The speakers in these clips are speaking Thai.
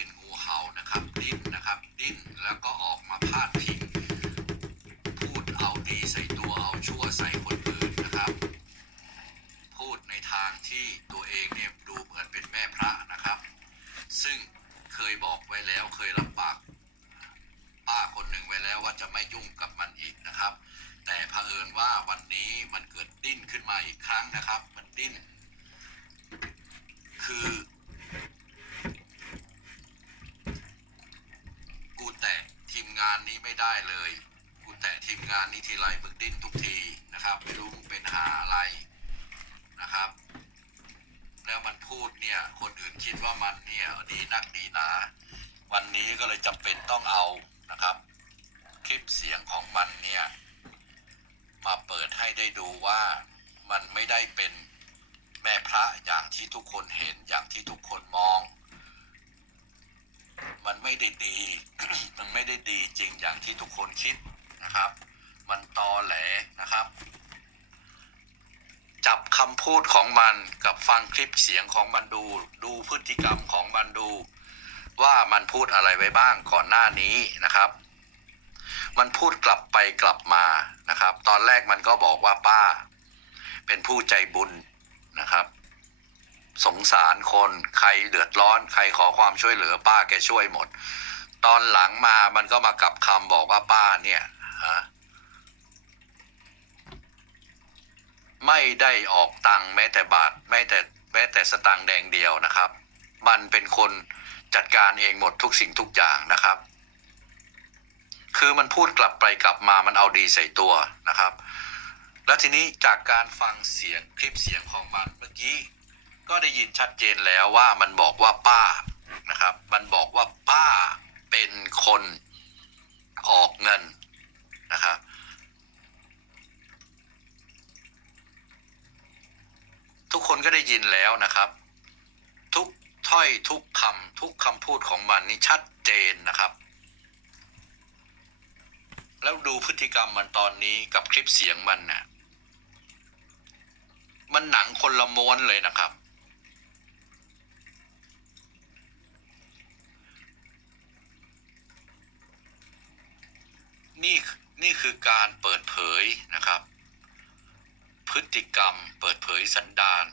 เป็นงูเห่านะครับ ดิ้นนะครับ ดิ้นแล้วก็ออกมาพาดพิงพูดเอาดีใส่ตัวเอาชั่วใส่คนอื่นนะครับ พูดในทางที่ตัวเองเนี่ยดูเหมือนเป็นแม่พระนะครับ ซึ่งเคยบอกไว้แล้วเคยรับปากป้าคนหนึ่งไว้แล้วว่าจะไม่ยุ่งกับมันอีกนะครับ แต่เผอิญว่าวันนี้มันเกิดดิ้นขึ้นมาอีกครั้งนะครับ มันดิ้น คือ กูแตะทีม งานนี้ไม่ได้เลย กูแตะทีมงานนี้ทีไรมึงดิ้นทุกทีนะครับ ไม่รู้มึงเป็นหาอะไรนะครับ แล้วมันพูดเนี่ย คนอื่นคิดว่ามันเนี่ยดีนักดีหนา วันนี้ก็เลยจำเป็นต้องเอานะครับ คลิปเสียงของมันเนี่ย มาเปิดให้ได้ดูว่ามันไม่ได้เป็นแม่พระอย่างที่ทุกคนเห็นอย่างที่ทุกคนมอง ได้ดี มันไม่ได้ดีจริงอย่างที่ทุกคนคิดนะครับ มันตอแหลนะครับ จับคำพูดของมันกับฟังคลิปเสียงของมันดู ดูพฤติกรรมของมันดู ว่ามันพูดอะไรไว้บ้างก่อนหน้านี้นะครับ มันพูดกลับไปกลับมานะครับ ตอนแรกมันก็บอกว่าป้า เป็นผู้ใจบุญนะครับ งสารคนใครเดือดร้อน ใครขอความช่วยเหลือป้าแกช่วยหมด ตอนหลังมามันก็มากลับคำบอกว่าป้าเนี่ยฮะไม่ได้ออกตังค์แม้แต่บาทแม้แต่แม้แต่สตังค์แดงเดียวนะครับ มันเป็นคนจัดการเองหมดทุกสิ่งทุกอย่างนะครับ คือมันพูดกลับไปกลับมามันเอาดีใส่ตัวนะครับ แล้วทีนี้จากการฟังเสียงคลิปเสียงของมันเมื่อกี้ ก็ได้ยินชัดเจนแล้วว่ามันบอกว่าป้านะครับ มันบอกว่าป้าเป็นคนออกเงินนะครับทุกคนก็ได้ยินแล้วนะครับ ทุกถ้อยทุกคำทุกคำพูดของมันนี่ชัดเจนนะครับ แล้วดูพฤติกรรมมันตอนนี้กับคลิปเสียงมันน่ะมันหนังคนละม้วนเลยนะครับ นี่นี่คือการเปิดเผยนะครับ พฤติกรรมเปิดเผยสันดาน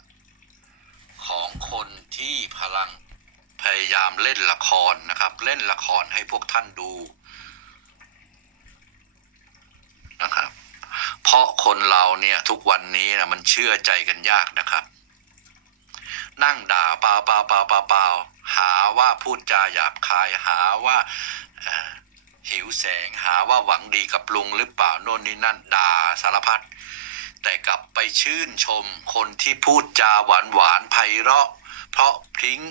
ของคนที่พลังพยายามเล่นละครนะครับ เล่นละครให้พวกท่านดูนะครับ เพราะคนเราเนี่ยทุกวันนี้นะมันเชื่อใจกันยากนะครับ นั่งด่าเปล่าเปล่าเปล่าเปล่าหาว่าพูดจาหยาบคายหาว่า หิวแสงหาว่าหวังดีกับลุงหรือเปล่าโน่นนี่นั่นด่าสารพัดแต่กลับไปชื่นชมคนที่พูดจาหวานหวานไพเราะ เพราะพริ้ง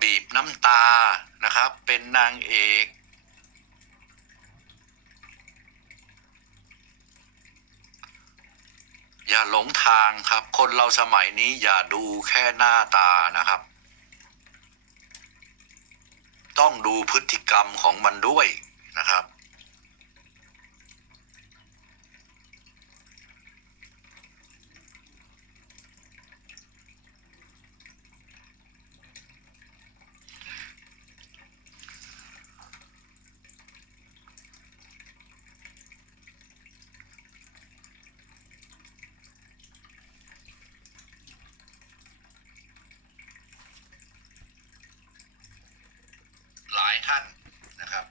บีบน้ำตานะครับ เป็นนางเอกอย่าหลงทางครับ คนเราสมัยนี้อย่าดูแค่หน้าตานะครับ ต้องดูพฤติกรรมของมันด้วยนะครับ หลายท่านนะครับ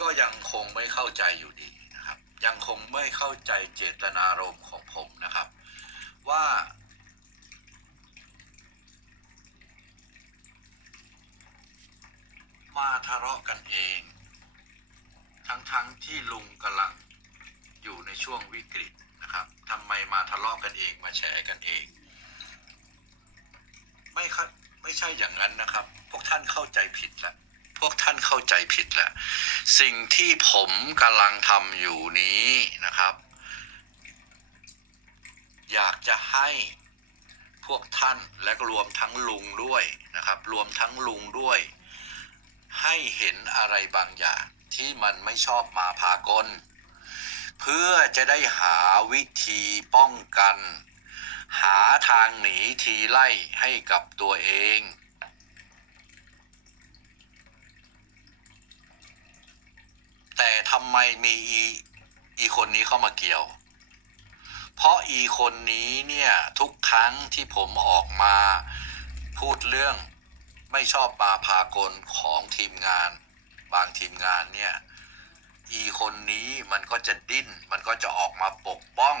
ก็ยังคงไม่เข้าใจอยู่ดีนะครับ ยังคงไม่เข้าใจเจตนารมณ์ของผมนะครับ ว่า มาทะเลาะกันเอง ทั้งๆทที่ลุงกำลังอยู่ในช่วงวิกฤตนะครับทำไมมาทะเลาะกันเองมาแฉกันเอง ไม่ครับไม่ใช่อย่างนั้นนะครับ พวกท่านเข้าใจผิดแล้ว พวกท่านเข้าใจผิดแหล้วสิ่งที่ผมกำลังทำอยู่นี้นะครับ อยากจะให้พวกท่านและรวมทั้งลุงด้วยนะครับ รวมทั้งลุงด้วย ให้เห็นอะไรบางอย่างที่มันไม่ชอบมาพากล เพื่อจะได้หาวิธีป้องกัน หาทางหนีทีไล่ให้กับตัวเอง แต่ ทำไมมีอีอีคนนี้เข้ามาเกี่ยว เพราะอีคนนี้เนี่ยทุกครั้งที่ผมออกมาพูดเรื่องไม่ชอบปาพากลของทีมงาน บางทีมงานเนี่ยอีคนนี้มันก็จะดิ้น มันก็จะออกมาปกป้อง